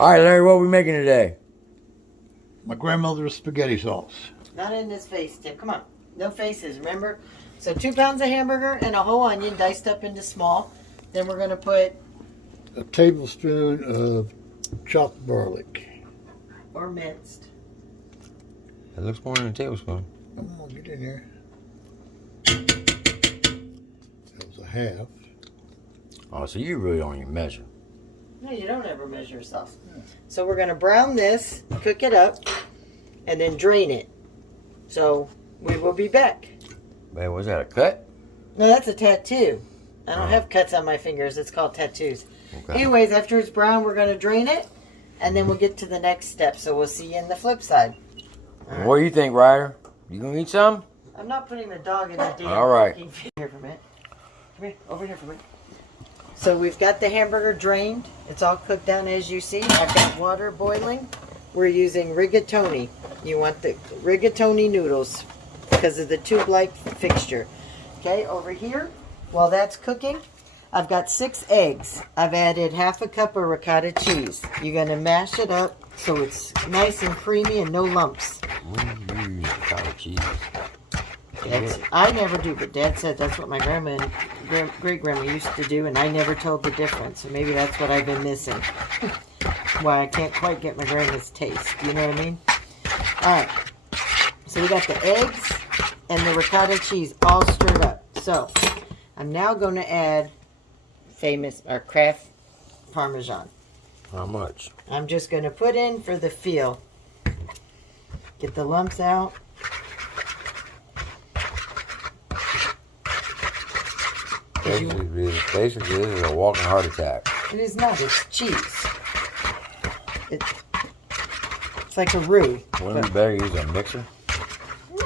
All right, Larry, what are we making today? My grandmother's spaghetti sauce. Not in this face, Tim. Come on. No faces, remember? So 2 pounds of hamburger and a whole onion diced up into small. Then we're going to put... A tablespoon of chopped garlic. Or minced. It looks more than a tablespoon. Come on, get in here. That was a half. Oh, so you really don't even measure. No, you don't ever measure yourself. So we're going to brown this, cook it up, and then drain it. So we will be back. Man, was that a cut? No, that's a tattoo. I don't have cuts on my fingers. It's called tattoos. Okay. Anyways, after it's brown, we're going to drain it, and then we'll get to the next step. So we'll see you in the flip side. What do you think, Ryder? You gonna eat some? I'm not putting the dog in the damn All right. cooking feed. Here for a minute. Come here, over here for a minute. So we've got the hamburger drained. It's all cooked down as you see. I've got water boiling. We're using rigatoni. You want the rigatoni noodles because of the tube-like fixture. Okay, over here, while that's cooking, I've got 6 eggs. I've added half a cup of ricotta cheese. You're going to mash it up so it's nice and creamy and no lumps. Ricotta cheese. I never do, but Dad said that's what my grandma and great-grandma used to do, and I never told the difference. So maybe that's what I've been missing. Why I can't quite get my grandma's taste. You know what I mean? All right. So we got the eggs and the ricotta cheese all stirred up. So I'm now going to add famous or Kraft Parmesan. How much? I'm just going to put in for the feel. Get the lumps out. Basically, this is a walking heart attack. It is not. It's cheese. It's like a roux. Wouldn't it be better use a mixer?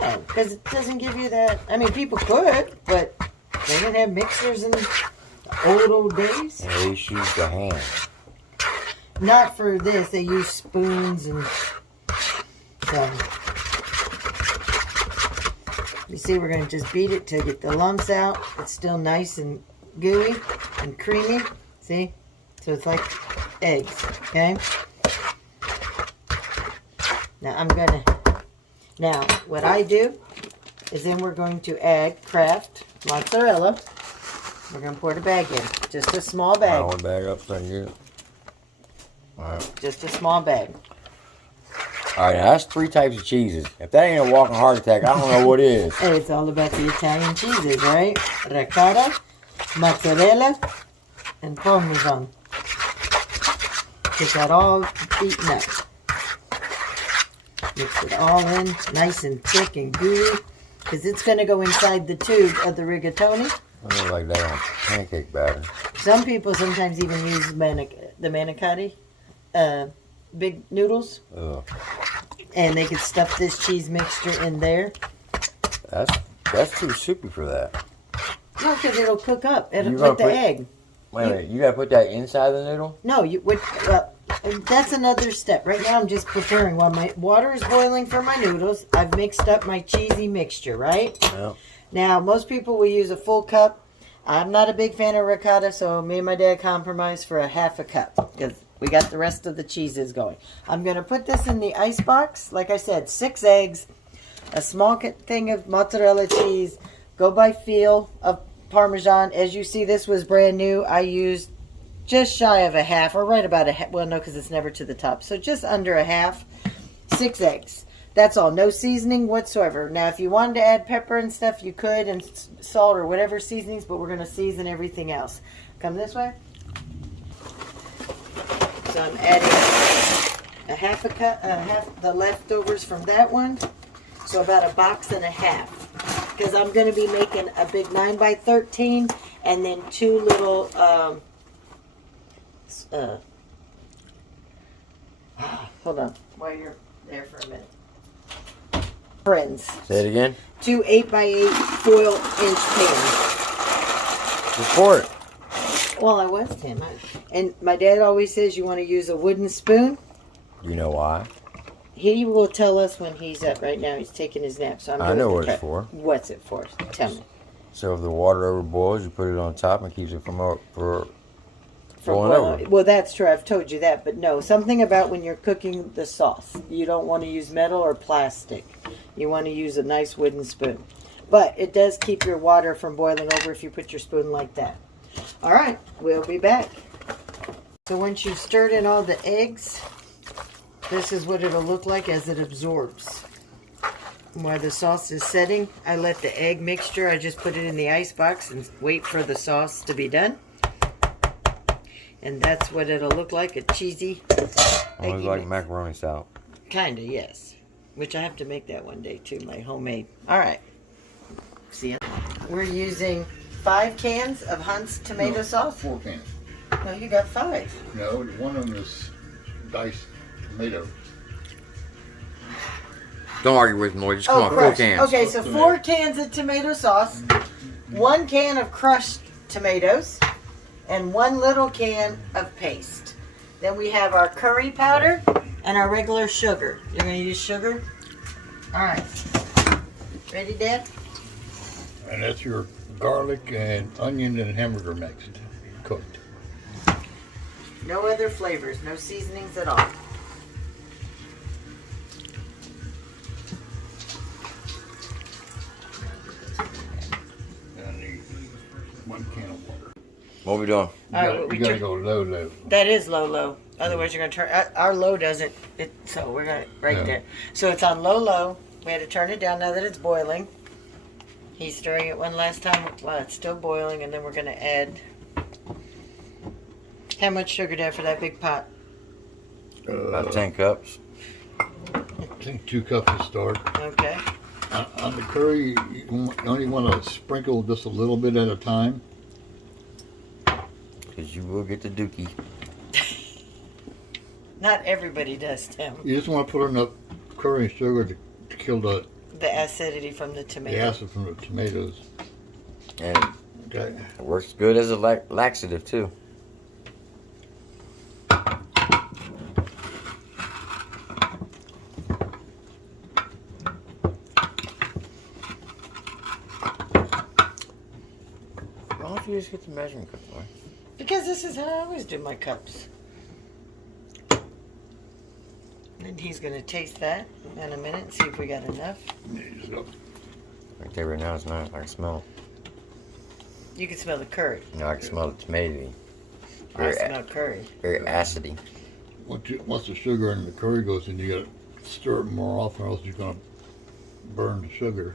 No, because it doesn't give you that. I mean, people could, but they didn't have mixers in the old days. And they used to use the hand. Not for this. They use spoons and so. You see, we're going to just beat it to get the lumps out. It's still nice and gooey and creamy. See? So it's like eggs, okay? Now what I do is then we're going to add Kraft mozzarella. We're going to pour the bag in. Just a small bag. One bag up, thank you. All right. Just a small bag. All right, now that's 3 types of cheeses. If that ain't a walking heart attack, I don't know what is. Hey, it's all about the Italian cheeses, right? Ricotta, mozzarella, and Parmesan. Get that all beaten up. Mix it all in, nice and thick and gooey, because it's going to go inside the tube of the rigatoni. I don't like that on pancake batter. Some people sometimes even use the manicotti, big noodles. Ugh. And they could stuff this cheese mixture in there. That's too soupy for that. No, because it'll cook up with the egg. Wait a minute, you gotta put that inside the noodle? No, that's another step. Right now I'm just preparing. While my water is boiling for my noodles, I've mixed up my cheesy mixture, right? Yeah. Now, most people will use a full cup. I'm not a big fan of ricotta, so me and my dad compromised for a half a cup because we got the rest of the cheeses going. I'm going to put this in the ice box. Like I said, 6 eggs, a small thing of mozzarella cheese, go by feel of Parmesan. As you see, this was brand new. I used just shy of a half, or right about a half. Well, no, because it's never to the top. So just under a half. 6 eggs. That's all. No seasoning whatsoever. Now, if you wanted to add pepper and stuff, you could, and salt or whatever seasonings, but we're going to season everything else. Come this way. So I'm adding a half a cup, half the leftovers from that one. So about a box and a half. Because I'm going to be making a big 9x13 and then 2 little, hold on, while you're there for a minute. Friends. Say it again. 2 8x8 foil inch pans. Report. Well, I was Tim. And my dad always says you want to use a wooden spoon. You know why? He will tell us when he's up. Right now, he's taking his nap. So I know what it's for. What's it for? Tell me. So if the water over boils, you put it on top and keeps it from from Boil boiling. over. Well, that's true. I've told you that, but no, something about when you're cooking the sauce, you don't want to use metal or plastic. You want to use a nice wooden spoon. But it does keep your water from boiling over if you put your spoon like that. All right, we'll be back. So once you've stirred in all the eggs, this is what it'll look like as it absorbs. While the sauce is setting, I let the egg mixture, I just put it in the ice box and wait for the sauce to be done. And that's what it'll look like, a cheesy Almost like macaroni salad. Kinda, yes. Which I have to make that one day too, my homemade. All right. See ya. We're using 5 cans of Hunt's tomato sauce. 4 cans. No, you got 5. No, one of them is diced tomato. Don't argue with me, Lloyd. Just come on, 4 crushed. cans. Okay, so 4 cans of tomato sauce, 1 can of crushed tomatoes, and 1 little can of paste. Then we have our curry powder and our regular sugar. You're going to use sugar? All right. Ready, Dad? And that's your garlic and onion and hamburger mixed, cooked. No other flavors, no seasonings at all. And I need 1 can of water. What we doing? All right, You we gotta turn- go low. That is low. Otherwise, you're going to turn. Our low doesn't. So we're going to right Yeah. there. So it's on low. We had to turn it down now that it's boiling. He's stirring it one last time while it's still boiling, and then we're going to add. How much sugar, Dad, for that big pot? About 10 cups. I think 2 cups to start. Okay. On the curry, you only want to sprinkle just a little bit at a time. Because you will get the dookie. Not everybody does, Tim. You just want to put enough curry and sugar to kill the The acidity from the tomato. acid from the tomatoes. And Okay. it works good as a laxative, too. Why don't you just get the measuring cup, Lloyd? Because this is how I always do my cups. And he's going to taste that in a minute and see if we got enough. Right there right now, it's nice. I can smell You can smell the curry. it. I can smell the tomato. I smell curry. Very acidy. Once the sugar and the curry goes in, you got to stir it more often, or else you're going to burn the sugar.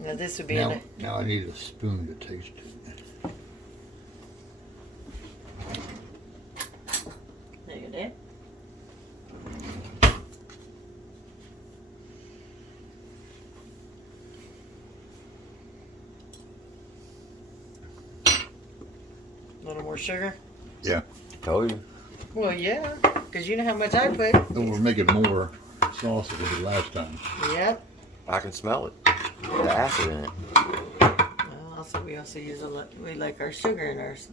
Now this would be Now I need a spoon to taste it. There you go. A little more sugar? Yeah. Told you. Well, yeah, because you know how much I put. Then we're making more sauce than we did last time. Yep. I can smell it. The acid in it. We also use we like our sugar in ours.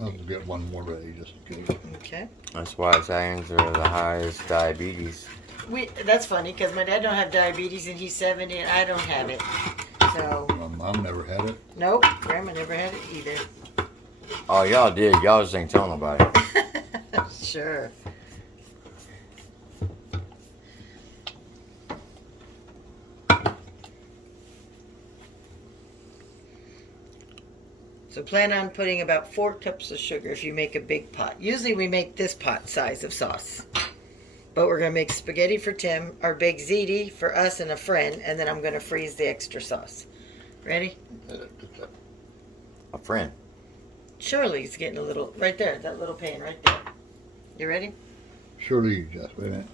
I'll get one more ready just in case. Okay. That's why Italians are the highest diabetes. That's funny because my dad don't have diabetes and he's 70 and I don't have it. So. Mom never had it. Nope, Grandma never had it either. Oh, y'all did. Y'all just ain't telling nobody. Sure. So plan on putting about 4 cups of sugar if you make a big pot. Usually we make this pot size of sauce. But we're going to make spaghetti for Tim, or bake ziti for us and a friend, and then I'm going to freeze the extra sauce. Ready? A friend. Shirley's getting a little, right there, that little pan right there. You ready? Shirley, you just, wait a minute.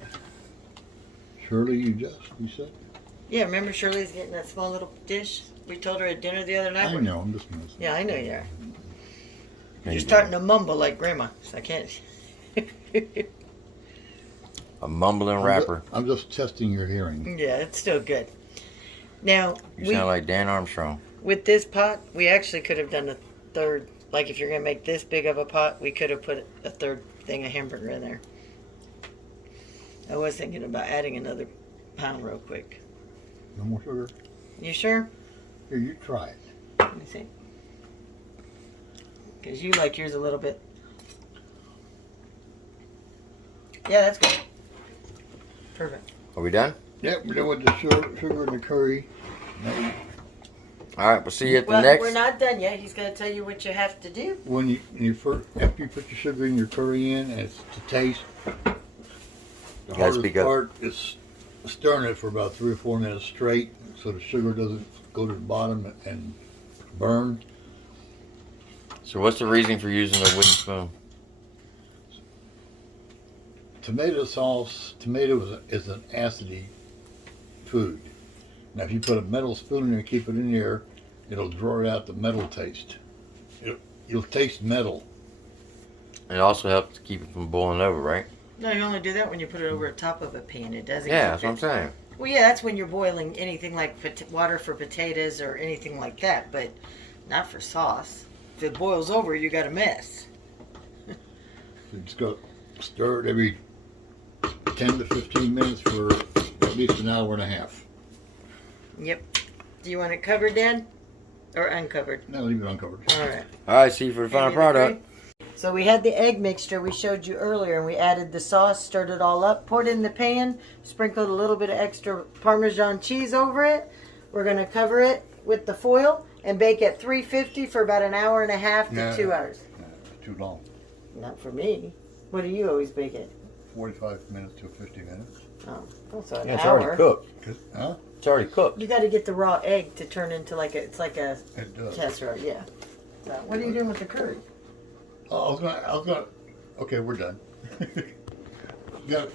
Shirley, you said? Yeah, remember Shirley's getting that small little dish? We told her at dinner the other night. I know, I'm just messing. Yeah, I know you are. There You're you starting to mumble like Grandma, so I can't. A mumbling rapper. I'm just testing your hearing. Yeah, it's still good. Now, You sound like Dan Armstrong. with this pot, we actually could have done a third. Like if you're going to make this big of a pot, we could have put a third thing of hamburger in there. I was thinking about adding another pound real quick. No more sugar? You sure? Here, you try it. Let me see. Because you like yours a little bit. Yeah, that's good. Perfect. Are we done? Yep, we're done with the sugar and the curry. Now, All right, we'll see you at the Well, next. we're not done yet. He's going to tell you what you have to do. when you first, after you put your sugar and your curry in, and it's to taste. The hardest speak up. part is stirring it for about 3 or 4 minutes straight, so the sugar doesn't go to the bottom and burn. So what's the reason for using a wooden spoon? Tomato sauce, is an acidy food. Now, if you put a metal spoon in there and keep it in there, it'll draw out the metal taste. You'll taste metal. It also helps to keep it from boiling over, right? No, you only do that when you put it over the top of a pan. It doesn't. Yeah, keep that's what I'm it- saying. Well, yeah, that's when you're boiling anything like water for potatoes or anything like that, but not for sauce. If it boils over, you got a mess. You just got to stir it every 10 to 15 minutes for at least an hour and a half. Yep. Do you want it covered, Dan? Or uncovered? Now leave it uncovered. All right. All right, see you for the final product. So we had the egg mixture we showed you earlier, and we added the sauce, stirred it all up, poured it in the pan, sprinkled a little bit of extra Parmesan cheese over it. We're going to cover it with the foil and bake at 350 for about an hour and a half to 2 hours. It's too long. Not for me. What do you always bake it? 45 minutes to 50 minutes. Oh, so an Yeah, it's hour. already cooked. Huh? It's already cooked. You got to get the raw egg to turn into it's like a It does. casserole, yeah. So what are you doing with the curry? Oh, I was gonna. Okay, we're done. You got